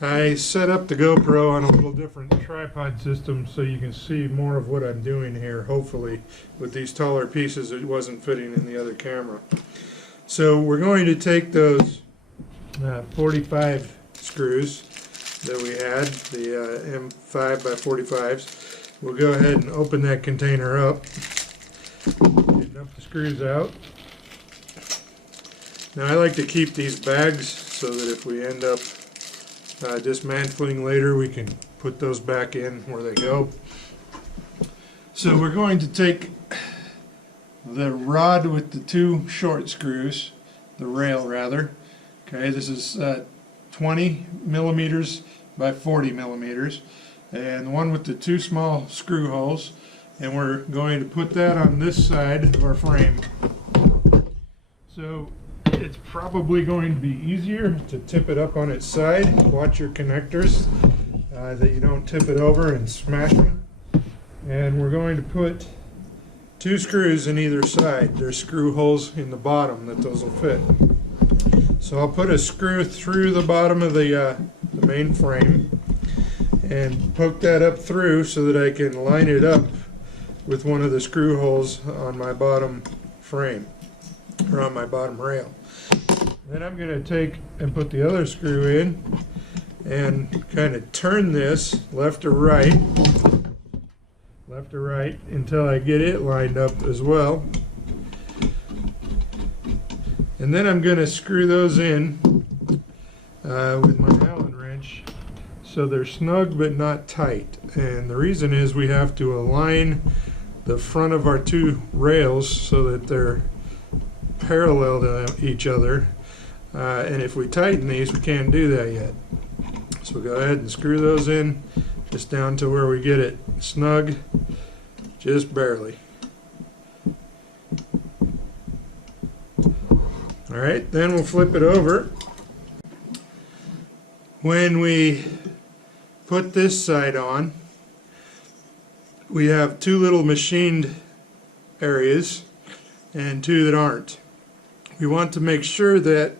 I set up the GoPro on a little different tripod system so you can see more of what I'm doing here, hopefully. With these taller pieces, it wasn't fitting in the other camera. So we're going to take those 45 screws that we had, the M5 by 45s. We'll go ahead and open that container up, dump the screws out. Now I like to keep these bags so that if we end up dismantling later, we can put those back in where they go. So we're going to take the rod with the two short screws, the rail rather. Okay, this is 20 millimeters by 40 millimeters, and the one with the two small screw holes, and we're going to put that on this side of our frame. So it's probably going to be easier to tip it up on its side. Watch your connectors that you don't tip it over and smash them. And we're going to put two screws in either side. There's screw holes in the bottom that those will fit. So I'll put a screw through the bottom of the main frame and poke that up through so that I can line it up with one of the screw holes on my bottom frame, or on my bottom rail. Then I'm going to take and put the other screw in and kind of turn this left to right until I get it lined up as well. And then I'm going to screw those in with my Allen wrench so they're snug but not tight. And the reason is we have to align the front of our two rails so that they're parallel to each other. And if we tighten these, we can't do that yet. So we'll go ahead and screw those in just down to where we get it snug, just barely. Alright, then we'll flip it over. When we put this side on, we have two little machined areas and two that aren't. We want to make sure that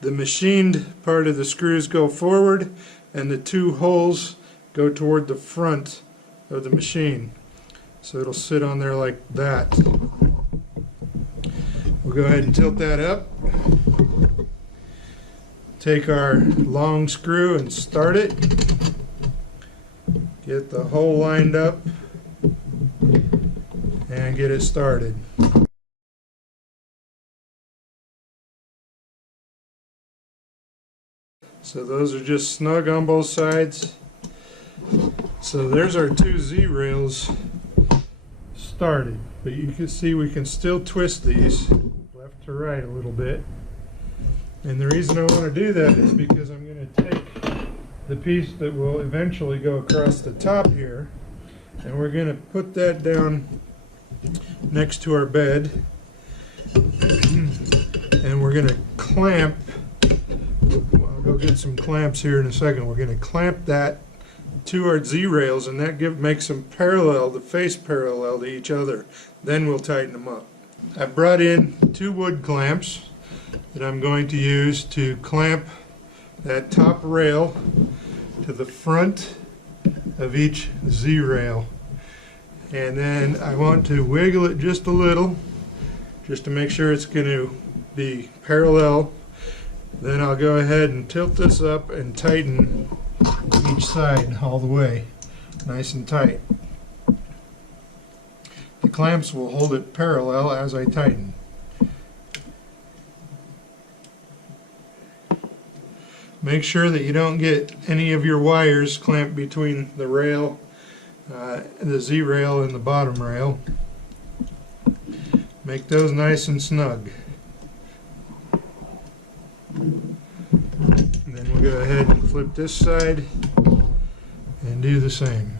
the machined part of the screws go forward and the two holes go toward the front of the machine. So it'll sit on there like that. We'll go ahead and tilt that up. Take our long screw and start it. Get the hole lined up and get it started. So those are just snug on both sides. So there's our two Z-rails started, but you can see we can still twist these left to right a little bit. And the reason I want to do that is because I'm going to take the piece that will eventually go across the top here, and we're going to put that down next to our bed, and we're going to clamp. I'll go get some clamps here in a second. We're going to clamp that to our Z-rails, and that makes them parallel, the face parallel to each other. Then we'll tighten them up. I brought in two wood clamps that I'm going to use to clamp that top rail to the front of each Z-rail. And then I want to wiggle it just a little, just to make sure it's going to be parallel. Then I'll go ahead and tilt this up and tighten each side all the way, nice and tight. The clamps will hold it parallel as I tighten. Make sure that you don't get any of your wires clamped between the rail, the Z-rail and the bottom rail. Make those nice and snug. And then we'll go ahead and flip this side and do the same.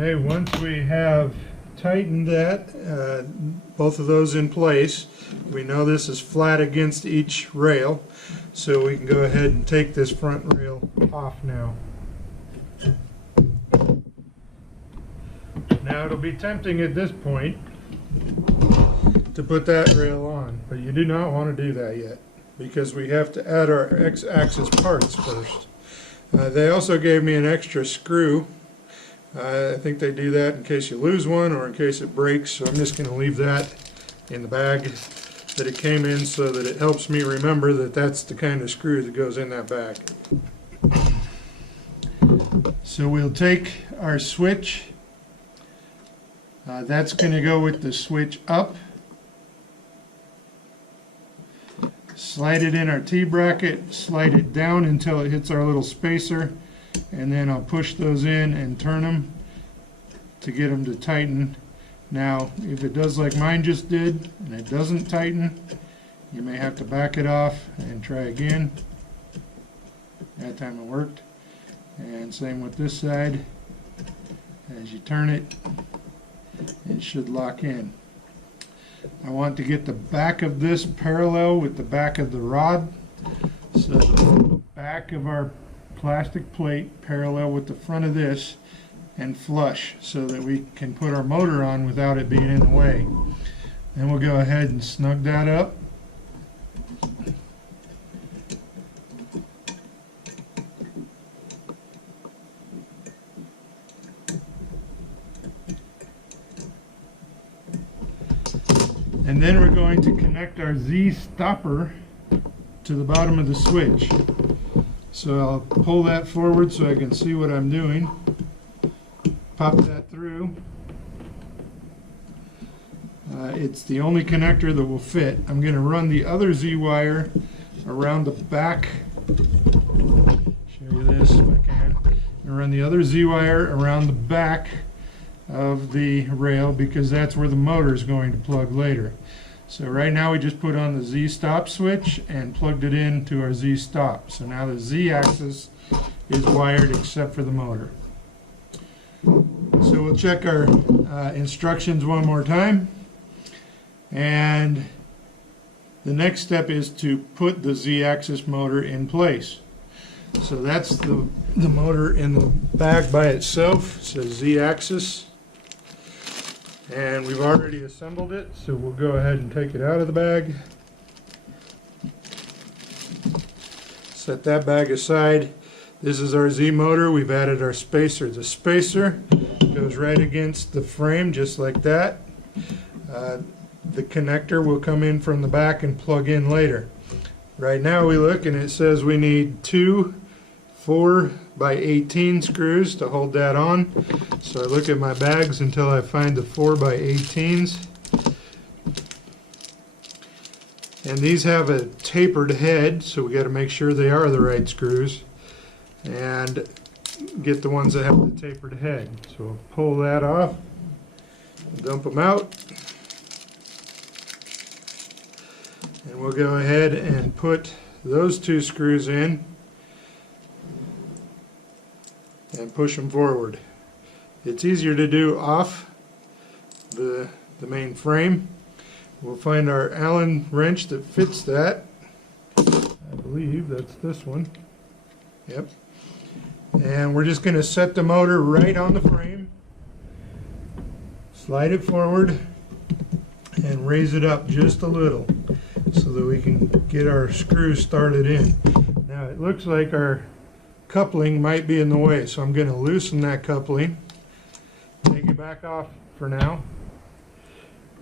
Okay, once we have tightened that, both of those in place, we know this is flat against each rail, so we can go ahead and take this front rail off now. Now it'll be tempting at this point to put that rail on, but you do not want to do that yet because we have to add our X-axis parts first. They also gave me an extra screw. I think they do that in case you lose one or in case it breaks, so I'm just going to leave that in the bag that it came in so that it helps me remember that that's the kind of screw that goes in that bag. So we'll take our switch. That's going to go with the switch up. Slide it in our T-bracket, slide it down until it hits our little spacer, and then I'll push those in and turn them to get them to tighten. Now, if it does like mine just did, and it doesn't tighten, you may have to back it off and try again. That time it worked. And same with this side. As you turn it, it should lock in. I want to get the back of this parallel with the back of the rod, so the back of our plastic plate parallel with the front of this and flush so that we can put our motor on without it being in the way. Then we'll go ahead and snug that up. And then we're going to connect our Z stopper to the bottom of the switch. So I'll pull that forward so I can see what I'm doing. Pop that through. It's the only connector that will fit. I'm going to run the other Z wire around the back. Show you this if I can. And run the other Z wire around the back of the rail because that's where the motor is going to plug later. So right now we just put on the Z stop switch and plugged it into our Z stop. So now the Z axis is wired except for the motor. So we'll check our instructions one more time. And the next step is to put the Z axis motor in place. So that's the motor in the bag by itself. It says Z axis. And we've already assembled it, so we'll go ahead and take it out of the bag. Set that bag aside. This is our Z motor. We've added our spacer. The spacer goes right against the frame, just like that. The connector will come in from the back and plug in later. Right now we look and it says we need 2 4x18 screws to hold that on. So I look at my bags until I find the 4x18s. And these have a tapered head, so we got to make sure they are the right screws. And get the ones that have the tapered head. So we'll pull that off, dump them out. And we'll go ahead and put those 2 screws in and push them forward. It's easier to do off the main frame. We'll find our Allen wrench that fits that. I believe that's this one. Yep. And we're just going to set the motor right on the frame, slide it forward, and raise it up just a little so that we can get our screws started in. Now it looks like our coupling might be in the way, so I'm going to loosen that coupling, take it back off for now.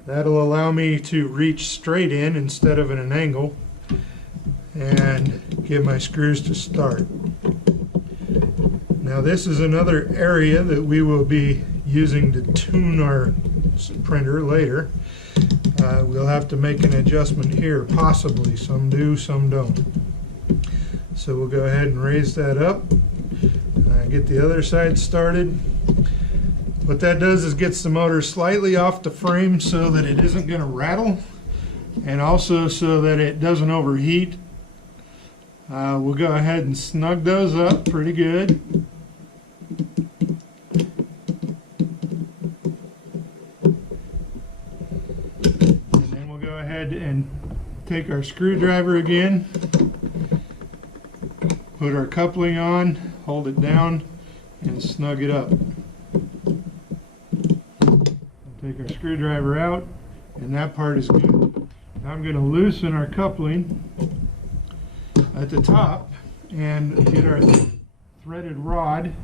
That'll allow me to reach straight in instead of at an angle and get my screws to start. Now this is another area that we will be using to tune our printer later. We'll have to make an adjustment here, possibly. Some do, some don't. So we'll go ahead and raise that up. Get the other side started. What that does is gets the motor slightly off the frame so that it isn't going to rattle, and also so that it doesn't overheat. We'll go ahead and snug those up pretty good. take our screwdriver again, put our coupling on, hold it down, and snug it up. Take our screwdriver out, and that part is good. Now I'm going to loosen our coupling at the top and get our threaded rod.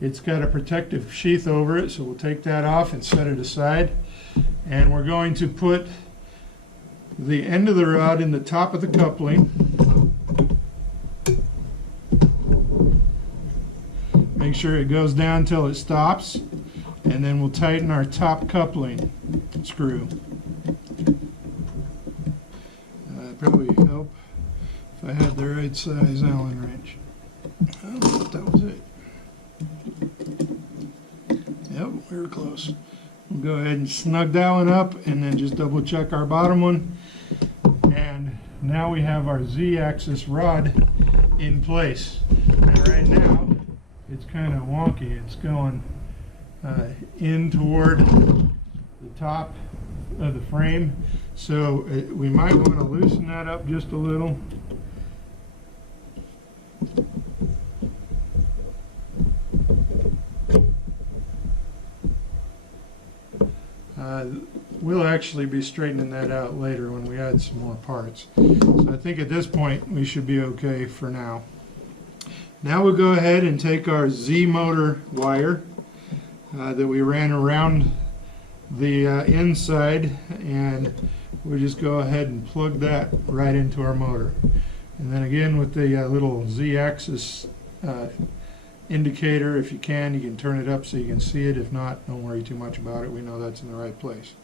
It's got a protective sheath over it, so we'll take that off and set it aside. And we're going to put the end of the rod in the top of the coupling. Make sure it goes down until it stops, and then we'll tighten our top coupling screw. Probably help if I had the right size Allen wrench. Oh, that was it. Yep, we were close. We'll go ahead and snug that one up, and then just double check our bottom one. And now we have our Z-axis rod in place. And right now, it's kind of wonky. It's going in toward the top of the frame. So we might want to loosen that up just a little. We'll actually be straightening that out later when we add some more parts. So I think at this point we should be okay for now. Now we'll go ahead and take our Z motor wire that we ran around the inside, and we'll just go ahead and plug that right into our motor. And then again with the little Z-axis indicator, if you can turn it up so you can see it. If not, don't worry too much about it. We know that's in the right place.